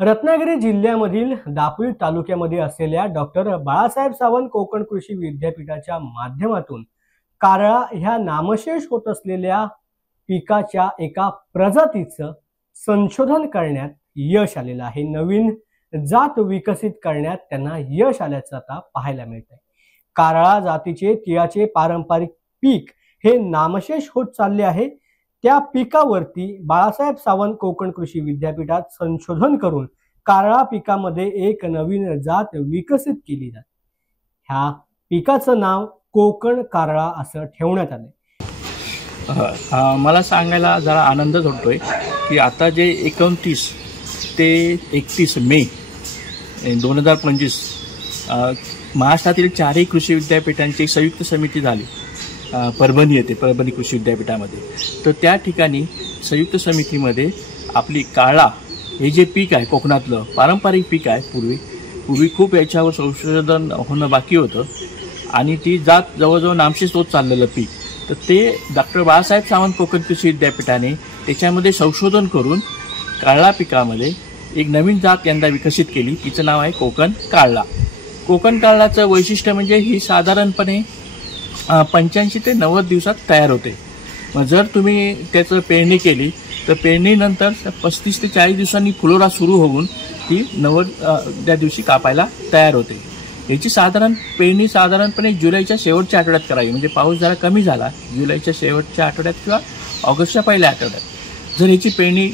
रत्नागिरी जिल्ह्यामधील दापोली तालुक्यामध्ये असलेल्या डॉक्टर बाळासाहेब सावंत कोकण कृषी विद्यापीठाच्या माध्यमातून कारळा ह्या नामशेष होत असलेल्या पिकाच्या एका प्रजातीचं संशोधन करण्यात यश आलेलं आहे। नवीन जात विकसित करण्यात त्यांना यश आल्याचं आता पाहायला मिळतंय। कारळा जातीचे तिळाचे पारंपरिक पीक हे नामशेष होत चालले आहे। त्या पिकावरती बाळासाहेब सावंत कोकण कृषी विद्यापीठात संशोधन करून कारळा पिकामध्ये एक नवीन जात विकसित केली जाते। ह्या पिकाचं नाव कोकण कारळा असं ठेवण्यात आलंय। मला सांगायला जरा आनंदच होतोय की आता जे 29 ते 31 मे 2025 महाराष्ट्रातील 4ही कृषी विद्यापीठांची संयुक्त समिती झाली। परभणी येते, परभणी कृषी विद्यापीठामध्ये। तर त्या ठिकाणी संयुक्त समितीमध्ये आपली कारळा हे जे पीक आहे, कोकणातलं पारंपरिक पीक आहे, पूर्वी खूप याच्यावर संशोधन होणं बाकी होतं आणि ती जात जवळजवळ नामशेष होत चाललेलं पीक, तर ते डॉक्टर बाळासाहेब सावंत कोकण कृषी विद्यापीठाने त्याच्यामध्ये संशोधन करून कारळा पिकामध्ये एक नवीन जात यंदा विकसित केली। तिचं नाव आहे कोकण कारळा। कोकण कारळाचं वैशिष्ट्य म्हणजे ही साधारणपणे 85 ते 90 दिवसात तयार होते। मग जर तुम्ही त्याचं पेरणी केली तर पेरणीनंतर 35 ते 40 दिवसांनी फुलोरा सुरू होऊन ती 90 दिवशी कापायला तयार होते। याची पेरणी साधारणपणे जुलैच्या शेवटच्या आठवड्यात करावी, म्हणजे पाऊस जरा कमी झाला जुलैच्या शेवटच्या आठवड्यात किंवा ऑगस्टच्या पहिल्या आठवड्यात जर याची पेरणी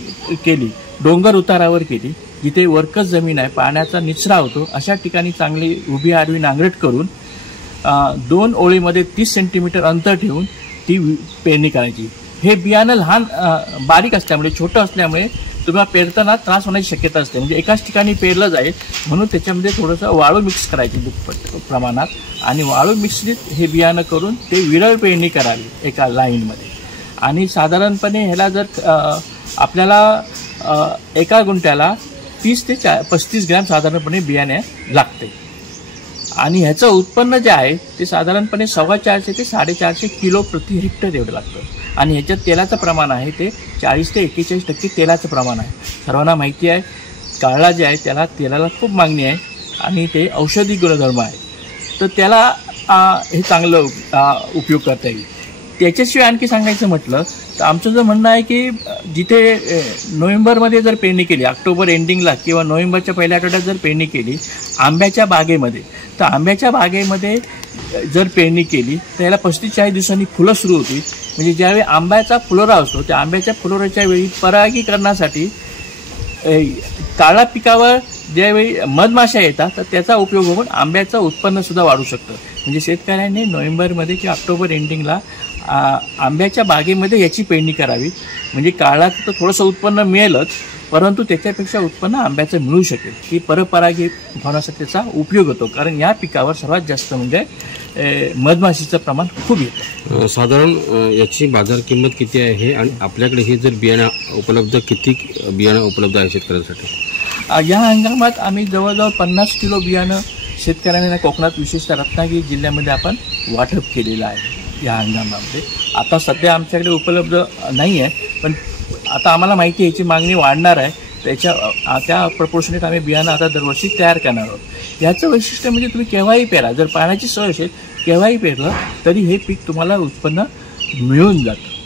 केली, डोंगर उतारावर केली, जिथे वरकस जमीन आहे, पाण्याचा निचरा होतो, अशा ठिकाणी चांगली उभी आडवी नांगरट करून 2 ओळीमध्ये 30 सेंटीमीटर अंतर ठेवून ती पेरणी करायची। हे बियाणं लहान बारीक असल्यामुळे, छोटं असल्यामुळे तुम्हाला पेरताना त्रास होण्याची शक्यता असते, म्हणजे एकाच ठिकाणी पेरलं जाईल म्हणून त्याच्यामध्ये थोडंसं वाळू मिक्स करायची दुप्पट प्रमाणात, आणि वाळू मिश्रित हे बियाणं करून ते विरळ पेरणी करावी एका लाईनमध्ये। आणि साधारणपणे ह्याला जर आपल्याला एका गुंठ्याला 30 ते 35 ग्रॅम साधारणपणे बियाणे लागते। आणि ह्याचं उत्पन्न जे आहे ते साधारणपणे 450 ते 450 किलो प्रति हेक्टर एवढं लागतं। आणि ह्याच्यात तेलाचं प्रमाण आहे ते 40 ते 41% तेलाचं प्रमाण आहे। सर्वांना माहिती आहे कारळा जे आहे त्याला तेलाला खूप मागणी आहे आणि ते औषधी गुणधर्म आहे, तर त्याला हे चांगलं उपयोग करता येईल। त्याच्याशिवाय आणखी सांगायचं म्हटलं तर आमचं जर म्हणणं आहे की जिथे नोव्हेंबरमध्ये जर पेरणी केली, ऑक्टोबर एंडिंगला किंवा नोव्हेंबरच्या पहिल्या आठवड्यात जर पेरणी केली आंब्याच्या बागेमध्ये, तर आंब्याच्या बागेमध्ये जर पेरणी केली तर याला 35-40 दिवसांनी फुलं सुरू होतील। म्हणजे ज्यावेळी आंब्याचा फुलोरा असतो त्या आंब्याच्या फुलोऱ्याच्या वेळी परागीकरणासाठी कारळा पिकावर ज्यावेळी मधमाशा येतात तर त्याचा उपयोग होऊन आंब्याचं उत्पन्नसुद्धा वाढू शकतं। म्हणजे शेतकऱ्यांनी नोव्हेंबरमध्ये किंवा ऑक्टोबर एंडिंगला आंब्याच्या बागेमध्ये याची पेरणी करावी, म्हणजे कारळाचं तर थोडंसं उत्पन्न मिळेलच, परंतु त्याच्यापेक्षा उत्पन्न आंब्याचं मिळू शकेल। ही परपरागी होण्यासाठी त्याचा उपयोग होतो, कारण या पिकावर सर्वात जास्त म्हणजे मधमाशीचं प्रमाण खूप येतं। साधारण याची बाजार किंमत किती आहे आणि आपल्याकडे हे जर बियाणं उपलब्ध, किती बियाणं उपलब्ध आहे शेतकऱ्यांसाठी? या हंगामात आम्ही जवळजवळ 50 किलो बियाणं शेतकऱ्यांना कोकणात, विशेषतः रत्नागिरी जिल्ह्यामध्ये आपण वाटप केलेलं आहे या हंगामामध्ये। आता सध्या आमच्याकडे उपलब्ध नाही आहे, पण आता आम्हाला माहिती आहे याची मागणी वाढणार आहे, त्या प्रपोर्शनेट आम्ही बियाणं आता दरवर्षी तयार करणार आहोत। याचं वैशिष्ट्य म्हणजे तुम्ही केव्हाही पेरा, जर पाण्याची सोय असेल केव्हाही पेरलं तरी हे पीक तुम्हाला उत्पन्न मिळून जातं।